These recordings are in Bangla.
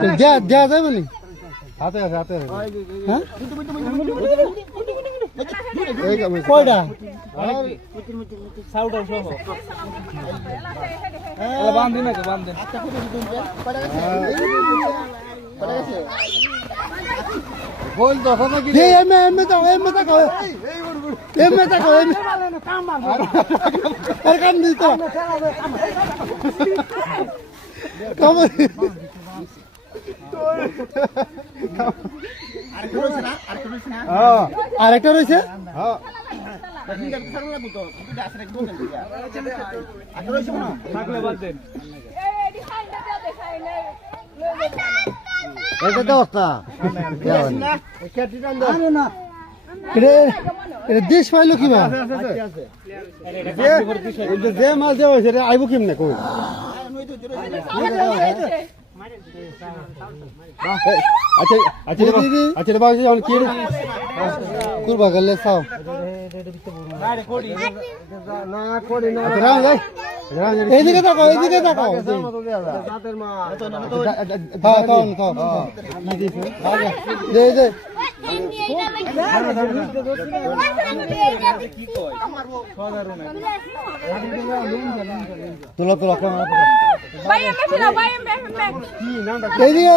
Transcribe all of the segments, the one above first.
দেওয়া যাবে নি হাতে আছে হাতে আছে হ্যাঁ কয়টা আরেকটা রয়েছে দেশ পাইলো কিবা যে মাছ দেওয়া হয়েছে আইব কেমনে কই কুরবা গেলে চাও এইদিকে তাকাও এইদিকে তাকাও তোলা তোলা এইদিকে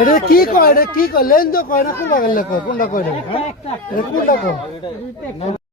এটা কি কয় লেন তো কয় না কোনটা গেলে কয় কোনটা কয় কোনটা কয়